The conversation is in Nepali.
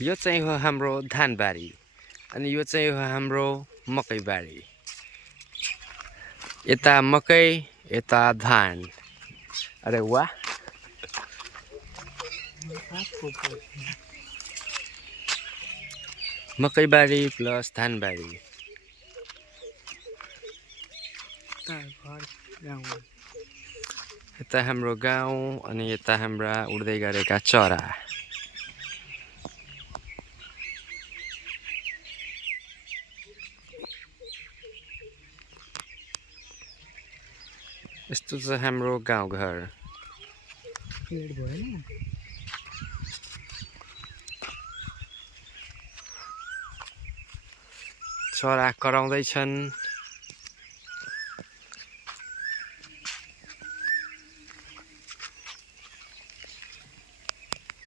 यो चाहिँ हो हाम्रो धानबारी अनि यो चाहिँ हो हाम्रो मकैबारी। यता मकै यता धान। अरे वाह। मकैबारी प्लस धानबारी। यता हाम्रो गाउँ अनि यता हाम्रा उड्दै गरेका चरा। यस्तो छ हाम्रो गाउँघर। चरा कराउँदैछन्।